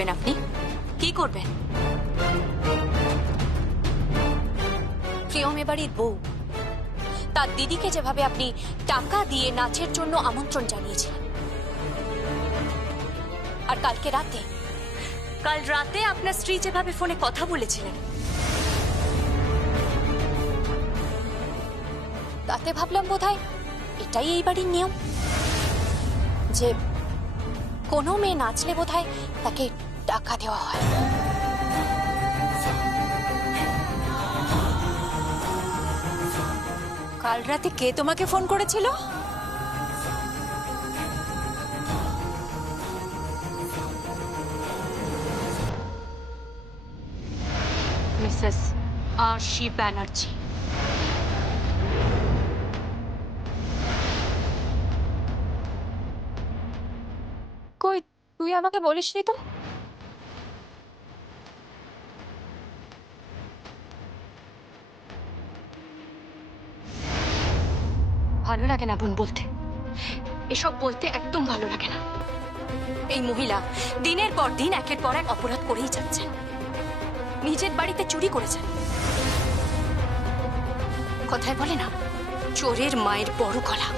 করবেন আপনি? কি করবেন? প্রিয়ম এবাড়ির বউ, তার দিদিকে যেভাবে আপনি টাকা দিয়ে নাচের জন্য আমন্ত্রণ জানিয়েছিলেন, আর কাল রাতে আপনার স্ত্রী যেভাবে ফোনে কথা বলেছিলেন, তাতে ভাবলাম বোধহয় এটাই এই বাড়ির নিয়ম, যে কোনো মেয়ে নাচলে বোধহয় তাকে টাকা দেওয়া হয়। কাল রাতে কে তোমাকে ফোন করেছিল? মিসেস আশি ব্যানার্জি। কই, তুই আমাকে বলিসনি তো? ভালো লাগে না বোন বলতে, এসব বলতে একদম ভালো লাগে না। এই মহিলা দিনের পর দিন একের পর এক অপরাধ করেই যাচ্ছেন। নিজের বাড়িতে চুরি করেছেন। কথায় বলে না, চোরের মায়ের বড় গলা।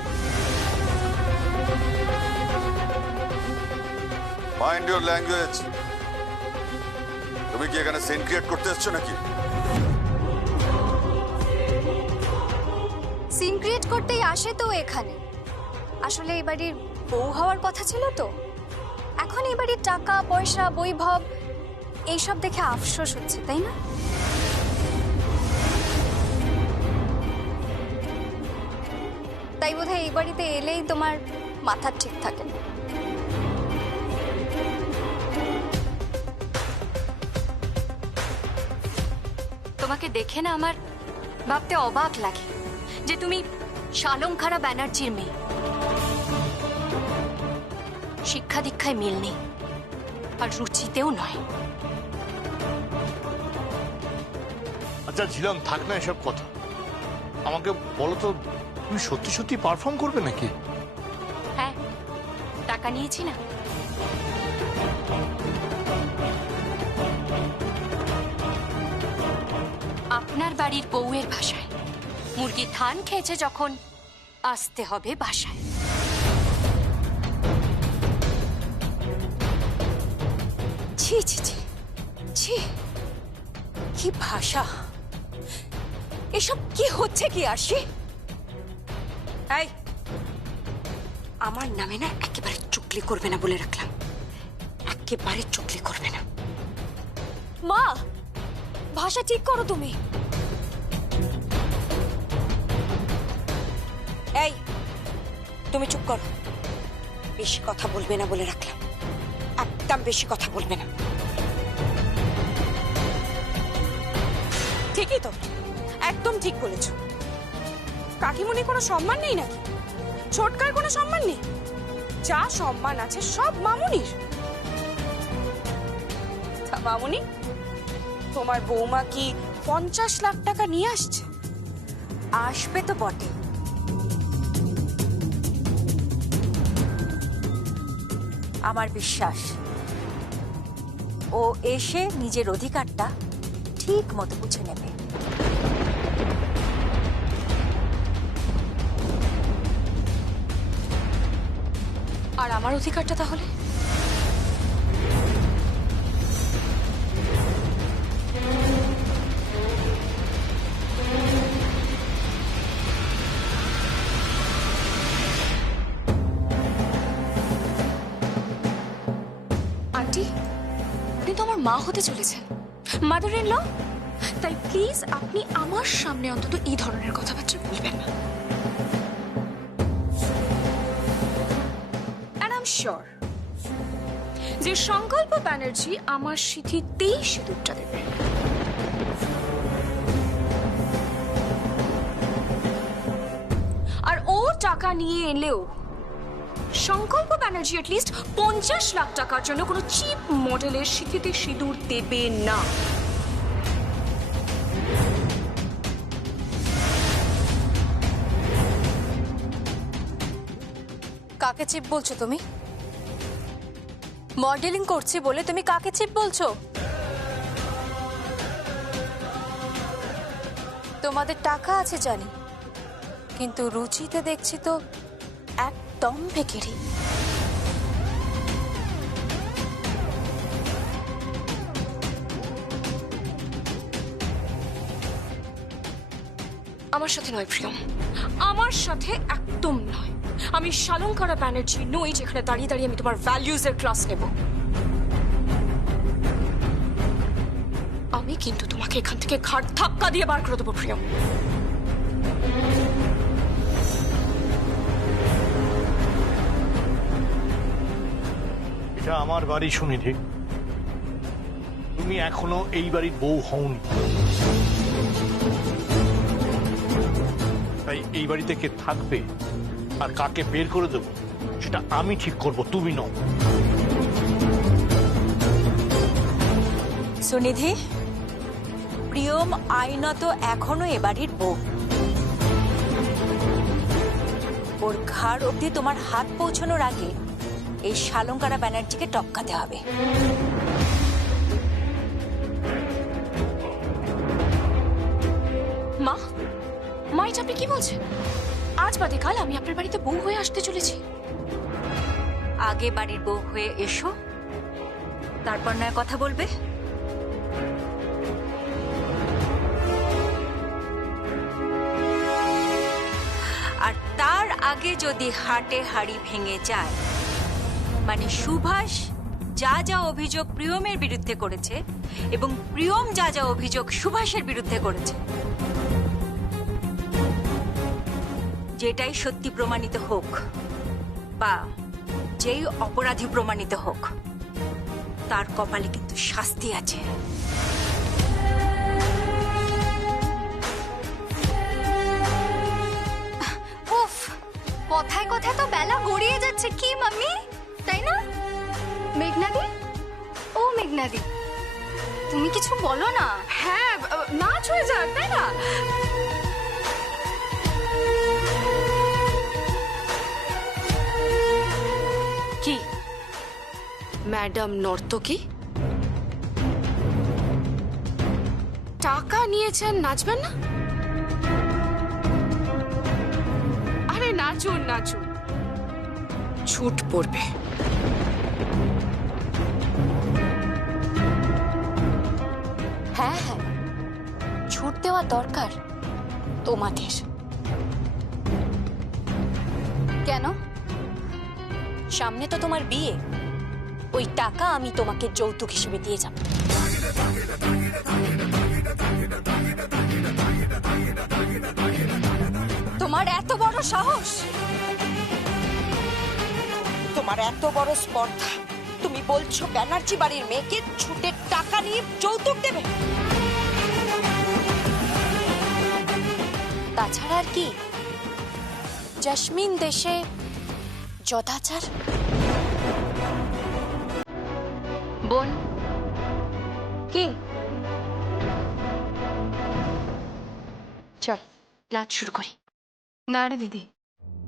Mind your language. তুমি কি এখানে সিন ক্রিয়েট করতে এসছো নাকি? সিন ক্রিয়েট করতেই আসে তো এখানে। আসলে এই বাড়ির বউ হওয়ার কথা ছিল তো। এখন এই বাড়ির টাকা পয়সা বৈভব এইসব দেখে আফসোস হচ্ছে, তাই না? তাই বোধহয় এই বাড়িতে এলেই তোমার মাথা ঠিক থাকে না। তোমাকে দেখে না আমার ভাবতে অবাক লাগে যে তুমি শালংখারা ব্যানার্জির মেয়ে। শিক্ষা দীক্ষায় মিল নেই, আর রুচিতেও নয়। আচ্ছা ঝিলাম, থাক না এসব কথা। আমাকে বলো তো, তুমি সত্যি সত্যি পারফর্ম করবে নাকি? হ্যাঁ, টাকা নিয়েছি না। আপনার বাড়ির বউয়ের ভাষায়, মুরগি ধান খেয়েছে যখন, আসতে হবে বাসায়। ছি ছি ছি ছি, কি ভাষা! এসব কি হচ্ছে কি আরশি? এই, আমার নামে না একেবারে চুগলি করবে না বলে রাখলাম। একেবারে চুগলি করবে না। মা, ভাষা ঠিক করো তুমি। এই, তুমি চুপ করো। বেশি কথা বলবে না বলে রাখলাম। একদম বেশি কথা বলবে না। ঠিকই তো, একদম ঠিক বলেছ। কাকিমুনি কোনো সম্মান নেই নাকি? ছোটকার কোনো সম্মান নেই? যা সম্মান আছে সব মামুনির। তা মামুনি, তোমার বৌমা কি 50 লাখ টাকা নিয়ে আসছে? আসবে তো বটে। আমার বিশ্বাস ও এসে নিজের অধিকারটা ঠিক মতো বুঝে নেবে। আর আমার অধিকারটা তাহলে? আন্টি, আপনি তো আমার মা হতে চলেছেন, মাদার ইন ল। তাই প্লিজ আপনি আমার সামনে অন্তত এই ধরনের কথাবার্তা বলবেন না। And I'm sure যে সংকল্প ব্যানার্জি আমার সিঁথিতেই সিঁদুরটা দেবে। আর ও টাকা নিয়ে এলেও সংকল্প ব্যানার্জি অ্যাটলিস্ট 50 লাখ টাকার জন্য কোনো চিপ মডেলের সিঁথিতে সিঁদুর দেবে না। কাকে চিপ বলছো তুমি? মডেলিং করছি বলে তুমি কাকে চিপ বলছো? তোমাদের টাকা আছে জানি, কিন্তু রুচিতে দেখছি তো একদম বেকেরি। আমার সাথে নয় প্রিয়ম, আমার সাথে একদম নয়। আমি শালঙ্কারা ব্যানার্জি নই যেখানে দাঁড়িয়ে দাঁড়িয়ে আমি তোমার ভ্যালিউজ এর ক্লাস নেব। আমি কিন্তু তোমাকে এখান থেকে ঘাট ধাক্কা দিয়ে বার করে দেবো প্রিয়ম। এটা আমার বাড়ি সুনিধি, তুমি এখনো এই বাড়ির বউ হওনি। তাই এই বাড়িতে কে থাকবে আর কাকে বের করে দেবো সেটা আমি ঠিক করব, তুমি নও। সুনিধি, প্রিয়ম আইনত এখনো এ বাড়ির বউ। ওর ঘাড় অবধি তোমার হাত পৌঁছানোর আগে এই শালঙ্কারা ব্যানার্জিকে টপকাতে হবে। মা, মা এটা আপনি কি বলছেন? আজ বাদে কাল আমি আপনার বাড়িতে বউ হয়ে আসতে চলেছি। আগে বাড়ির বউ হয়ে এসো, তারপর নয় কথা বলবে। আর তার আগে যদি হাটে হাড়ি ভেঙে যায়, মানে সুভাষ যা যা অভিযোগ প্রিয়মের বিরুদ্ধে করেছে এবং প্রিয়ম যা যা অভিযোগ সুভাষের বিরুদ্ধে করেছে, যেটাই সত্যি প্রমাণিত হোক বা যেই অপরাধী প্রমাণিত হোক, তার কপালে কিন্তু শাস্তি আছে। উফ, কথায় কথায় তো বেলা গড়িয়ে যাচ্ছে কি মাম্মি, তাই না? মেঘনাদি, ও মেঘনাদি, তুমি কিছু বলো না। হ্যাঁ, নাচ হয়ে যাক, তাই না? কি ম্যাডাম নর্তকী টাকা নিয়েছেন, নাচবেন না? আরে নাচুন নাচুন, ছুট পড়বে। হ্যাঁ হ্যাঁ, ছুট দেওয়া দরকার তোমাদের। কেন? সামনে তো তোমার বিয়ে, ওই টাকা আমি তোমাকে যৌতুক হিসেবে দিয়ে যাব। তোমার এত বড় সাহস! তোমার এত বড় স্পর্ধা, তুমি বলছো ব্যানার্জি বাড়ির মেয়েকে ছুটের টাকা নিয়ে যৌতুক দেবে? তাছাড়া আর কি, জসমিন দেশে যথাচার। বোন কি, চল নাচ শুরু করি। না রে দিদি,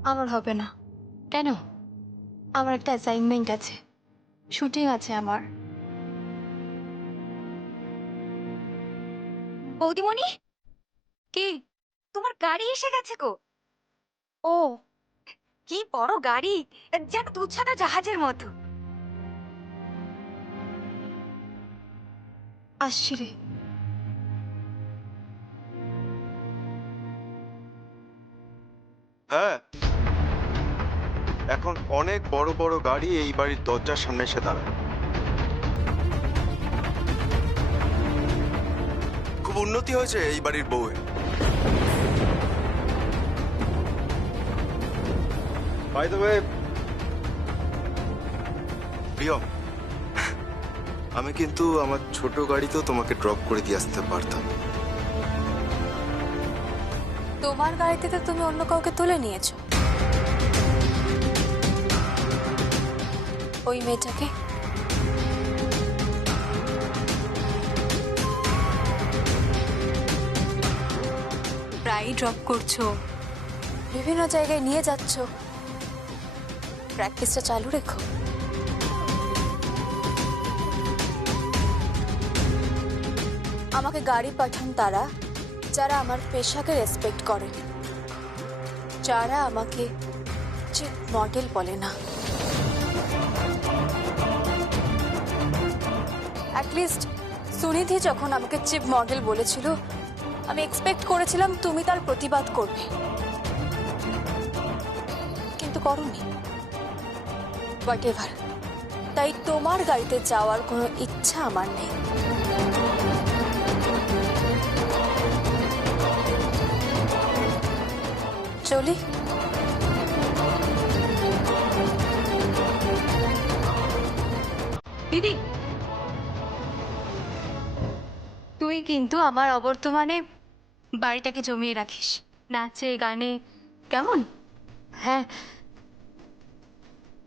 আমার হবে না। কেন? আমার একটা অ্যাসাইনমেন্ট আছে, শুটিং আছে আমার। বৌদিমণি, কি তোমার গাড়ি এসে গেছে গো? ও, কি বড় গাড়ি, যেন দুধসাদা জাহাজের মতো। আসছি রে। হ্যাঁ, এখন অনেক বড় বড় গাড়ি এই বাড়ির দরজার সামনে এসে দাঁড়ায়। খুব উন্নতি হয়েছে এই বাড়ির বউয়ের। বাই দ্য ওয়ে, প্রিয়ম, আমি কিন্তু আমার ছোট গাড়িতেও তোমাকে ড্রপ করে দিয়ে আসতে পারতাম। তোমার গাড়িতে তো তুমি অন্য কাউকে তুলে নিয়েছো। ওই মেয়েটাকে। প্রায়ই ড্রপ করছো, বিভিন্ন জায়গায় নিয়ে যাচ্ছ, প্র্যাকটিসটা চালু রেখো। আমাকে গাড়ি পাঠান তারা যারা আমার পেশাকে রেসপেক্ট করেন, যারা আমাকে চিপ মডেল বলে না। অ্যাটলিস্ট সুনিধি যখন আমাকে চিপ মডেল বলেছিল, আমি এক্সপেক্ট করেছিলাম তুমি তার প্রতিবাদ করবে, কিন্তু করোনি। হোয়াটএভার, তাই তোমার গাড়িতে যাওয়ার কোনো ইচ্ছা আমার নেই। চলি। দিদি, তুই কিন্তু আমার অবর্তমানে বাড়িটাকে জমিয়ে রাখিস, নাচে গানে, কেমন? হ্যাঁ,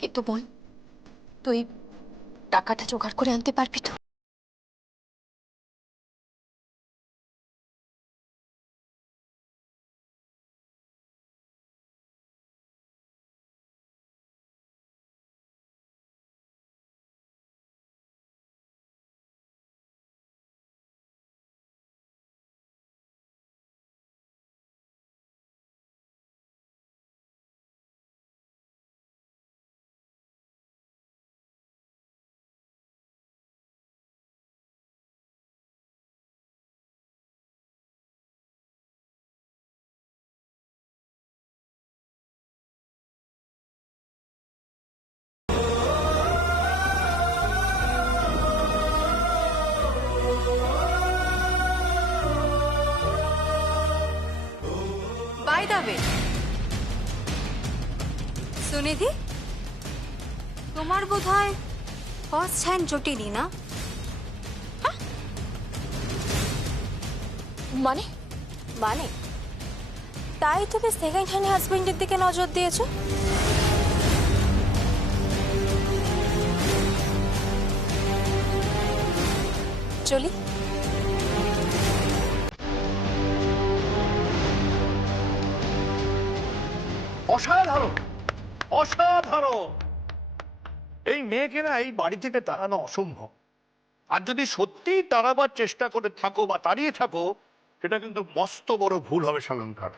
কিন্তু বল, তুই টাকাটা জোগাড় করে আনতে পারবি তো? বাই দ্য ওয়ে, সুনিধি, তোমার বোধহয় ফার্স্ট হ্যান্ড জটিনি না? মানে মানে তাই তুমি সেকেন্ড হ্যান্ড হাজবেন্ডের দিকে নজর দিয়েছো? চলি। অসাধারণ, অসাধারণ! এই মেয়েকে না এই বাড়ি থেকে তাড়ানো অসম্ভব। আর যদি সত্যি তাড়াবার চেষ্টা করে থাকো বা তাড়িয়ে থাকো, সেটা কিন্তু মস্ত বড় ভুল হবে সালঙ্কার।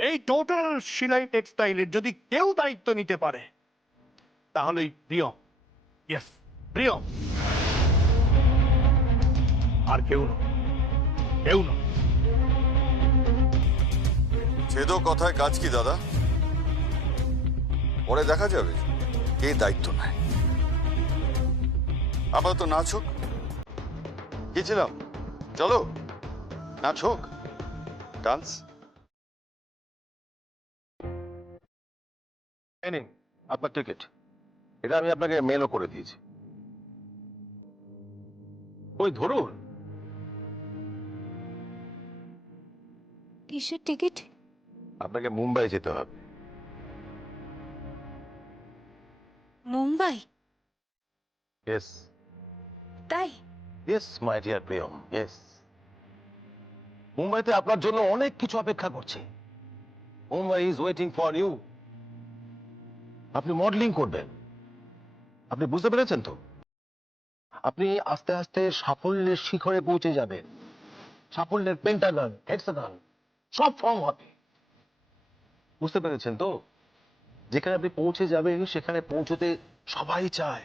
এই টোটাল সিলাই টেক্সটাইলের যদি কেউ দায়িত্ব নিতে পারে, তাহলে প্রিয়ম। ইয়েস, প্রিয়ম। আর কেউ না, কেউ না। ছেদো কথায় কাজ কি দাদা? পরে দেখা যাবে কে দায়িত্ব নেয়। আপাতত নাচ হোক। কি ছিলাম? চলো নাচ হোক, ডান্স। এই নিন আপনার টিকিট, এটা আমি আপনাকে মেলও করে দিয়েছি। ওই ধরুন। কিসের টিকিট? আপনাকে মুম্বাই যেতে হবে। মুম্বাই? ইয়েস তাই? Yes my dear Priyam, yes. মুম্বাইতে আপনার জন্য অনেক কিছু অপেক্ষা করছে। Mumbai is waiting for you. আপনি মডেলিং করবেন। আপনি বুঝতে পেরেছেন তো? আপনি আস্তে আস্তে সাফল্যের শিখরে পৌঁছে যাবেন। সাফল্যের পেন্টাগন, হেক্সাগন সব ফর্ম হবে। বুঝতে পেরেছেন তো? যেখানে আপনি পৌঁছে যাবেন সেখানে পৌঁছতে সবাই চায়।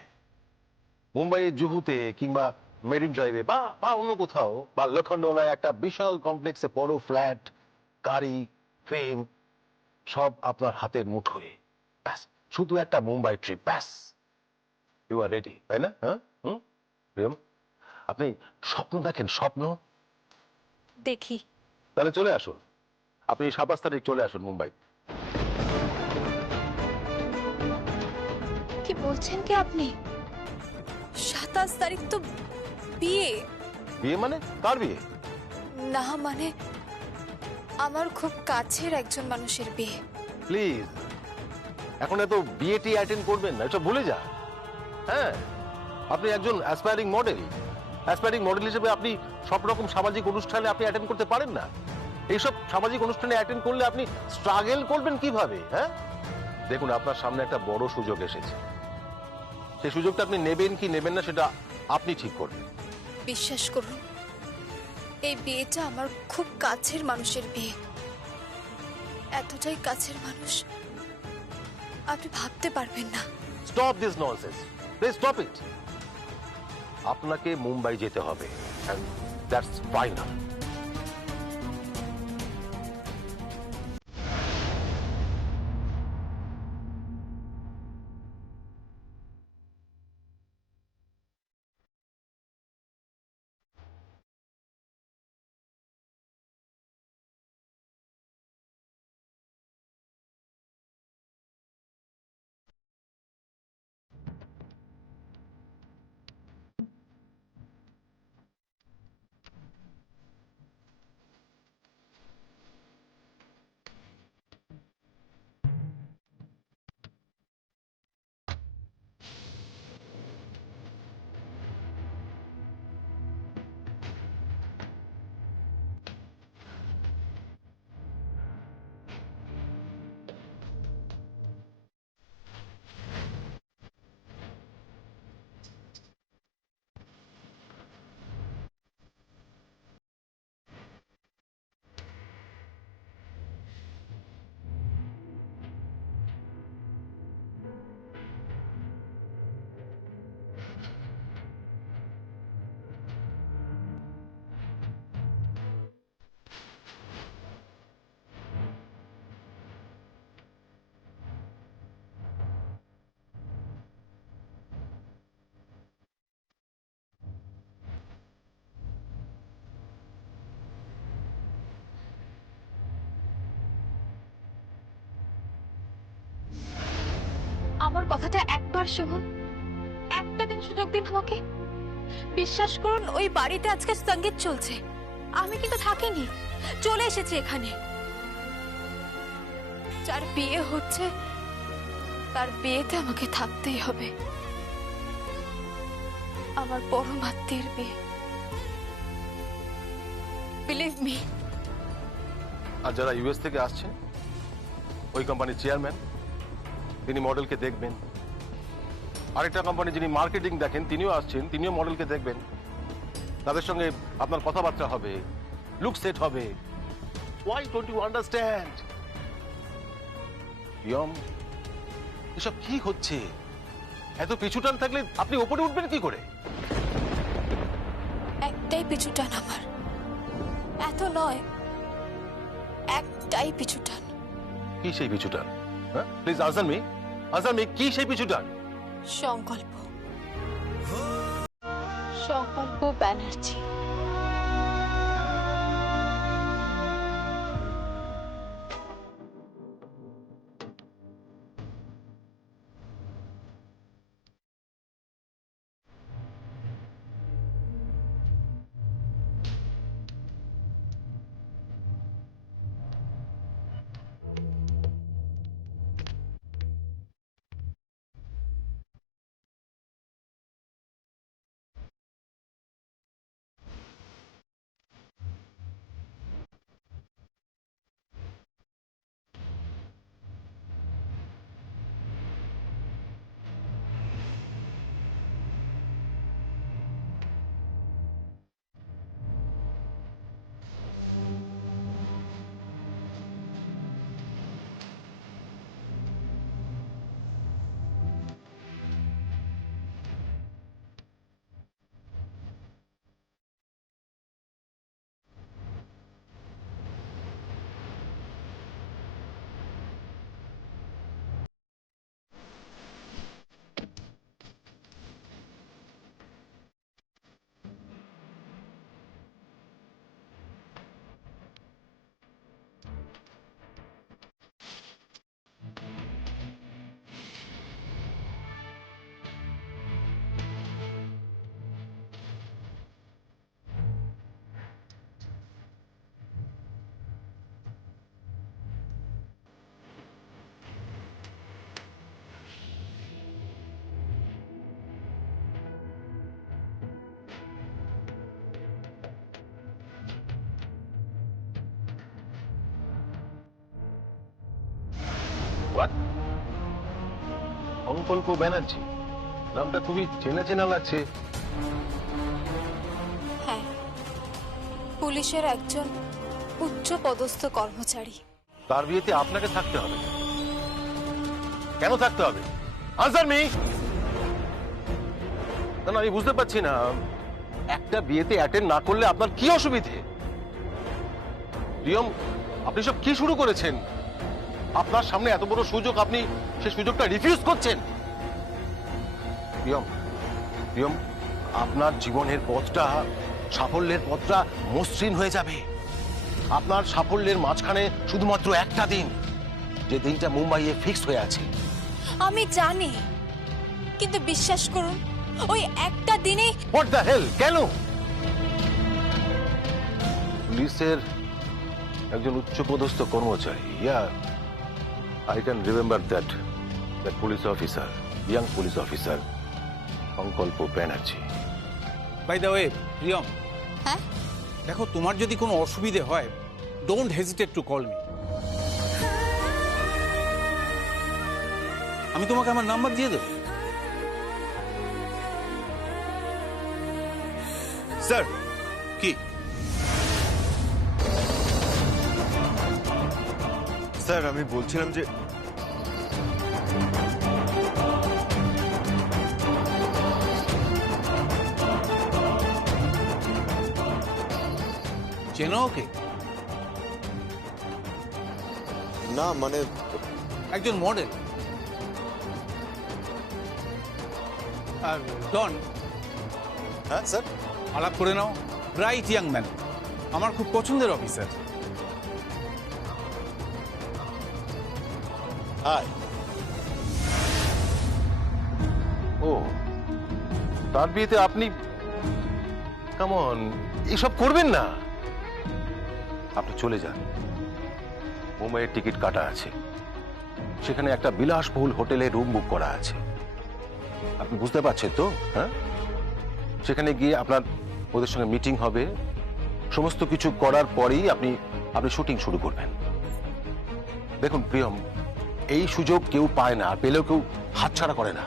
মুম্বাইয়ের জুহুতে কিংবা মেরিন ড্রাইভে বা অন্য কোথাও বা লখনৌলায় একটা বিশাল কমপ্লেক্সে বড় ফ্ল্যাট, গাড়ি, ফেম সব আপনার হাতের মুঠোয়। ব্যাস, শুধু একটা মুম্বাই ট্রিপ, ব্যাস। ইউ আর রেডি, তাই না? হ্যাঁ, প্রিয়ম, আপনি স্বপ্ন দেখেন, স্বপ্ন দেখি। তাহলে চলে আসুন। আপনি 27 তারিখ চলে আসুন মুম্বাই। কি বলছেন কি আপনি? 27 তারিখ তো বিয়ে। বিয়ে মানে? কার বিয়ে? না মানে আমার খুব কাছের একজন মানুষের বিয়ে। প্লিজ, এখন এত বিয়েটি অ্যাটেন্ড করবেন না, এটা ভুলে যা। হ্যাঁ, আপনি একজন অ্যাসপায়ারিং মডেল। অ্যাসপায়ারিং মডেল হিসেবে আপনি সব রকম সামাজিক অনুষ্ঠানে আপনি অ্যাটেন্ড করতে পারেন না। এইসব সামাজিক অনুষ্ঠানে অ্যাটেন্ড করলে আপনি স্ট্রাগল করবেন কিভাবে? হ্যাঁ, দেখুন আপনার সামনে একটা বড় সুযোগ এসেছে। সেই সুযোগটা আপনি নেবেন কি নেবেন না সেটা আপনি ঠিক করবেন। বিশ্বাস করুন, এই বিয়েটা আমার খুব কাছের মানুষের বিয়ে। এতটাই কাছের মানুষ আপনি ভাবতে পারবেন না। Stop this nonsense, please stop it. আপনাকে মুম্বাই যেতে হবে, and that's final. আমার কথাটা একবার শুনুন, একটা দিন সুযোগ দিন আমাকে। বিশ্বাস করুন, ওই বাড়িতে আজকে সঙ্গীত চলছে, আমি কিন্তু থাকিনি, চলে এসেছি এখানে। যার বিয়ে হচ্ছে তার বিয়েতে আমাকে থাকতেই হবে। আমার পরম আত্মীয়ের বিয়ে, বিলিভ মি। আর যারা ইউএস থেকে আসছেন, ওই কোম্পানির চেয়ারম্যান, তিনি মডেলকে দেখবেন। আরেকটা কোম্পানি যিনি মার্কেটিং দেখেন, তিনিও আসছেন, তিনিও মডেলকে দেখবেন। তাদের সঙ্গে আপনার কথাবার্তা হবে, লুক সেট হবে। Why don't you understand? ইয়ম, এসব কি হচ্ছে? এত পিছুটান থাকলে আপনি ওপরে উঠবেন কি করে? একটাই পিছুটান আমার, এত নয়, একটাই পিছুটান। কি সেই পিছুটান? হ্যাঁ, প্লিজ আনসার মি, কি সেই পিছুটান? সংকল্প। সংকল্প ব্যানার্জি। What? সংকল্প ব্যানার্জি? নামটা খুবই চেনা চেনা লাগছে। হ্যাঁ, পুলিশের একজন উচ্চ পদস্থ কর্মচারী। তার বিয়েতে আপনাকে থাকতে হবে? কেন থাকতে হবে? Answer me. না, আমি বুঝতে পারছি না, একটা বিয়েতে অ্যাটেন্ড না করলে আপনার কি অসুবিধে? প্রিয়ম, আপনি সব কি শুরু করেছেন? আপনার সামনে এত বড় সুযোগ, আপনি সেই সুযোগটা রিফিউজ করছেন। প্রিয়ম, প্রিয়ম, আপনার জীবনের পথটা, সাফল্যের পথটা মসৃণ হয়ে যাবে। আপনার সাফল্যের মাঝখানে শুধুমাত্র একটা দিন, যে দিনটা মুম্বাইয়ে ফিক্স হয়ে আছে। আমি জানি, কিন্তু বিশ্বাস করুন, ওই একটা দিনেই। What the hell? কেন? পুলিশের একজন উচ্চপদস্থ কর্মচারী, yeah, I can remember that police officer, young police officer Sankalpa Banerjee. By the way, Priyam, হ্যাঁ, দেখো, তোমার যদি কোনো অসুবিধে হয়, don't hesitate to call me. আমি তোমাকে আমার নাম্বার দিয়ে দেবো। স্যার, কি? স্যার আমি বলছিলাম যে চেনো ওকে? না, মানে একজন মডেল। আর ডন, হ্যাঁ স্যার, আলাপ করে নাও। ব্রাইট ইয়াং ম্যান, আমার খুব পছন্দের অফিসার। হাই। ও, তার বিয়েতে আপনি, কেমন এসব করবেন না। আপনি চলে যান, মুম্বাইয়ের টিকিট কাটা আছে, সেখানে একটা বিলাসবহুল হোটেলে রুম বুক করা আছে। আপনি বুঝতে পারছেন তো? হ্যাঁ, সেখানে গিয়ে আপনার ওদের সঙ্গে মিটিং হবে, সমস্ত কিছু করার পরেই আপনি শুটিং শুরু করবেন। দেখুন প্রিয়ম, এই সুযোগ কেউ পায় না, আর পেলেও কেউ হাতছাড়া করে না।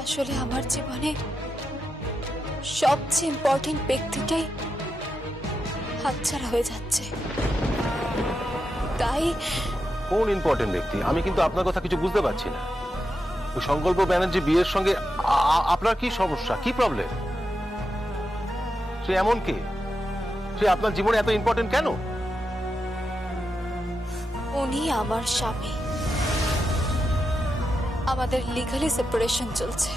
আসলে আমার জীবনে সবচেয়ে ইম্পর্টেন্ট ব্যক্তিটাই হাতছাড়া হয়ে যাচ্ছে, তাই। কোন ইম্পর্টেন্ট ব্যক্তি? আমি কিন্তু আপনার কথা কিছু বুঝতে পারছি না। ওই সংকল্প ব্যানার্জি বিয়ের সঙ্গে আপনার কি সমস্যা, কি প্রবলেম? সে এমন কে? সে আপনার জীবনে এত ইম্পর্টেন্ট কেন? উনি আমার স্বামী, আমাদের লিগালি সেপারেশন চলছে।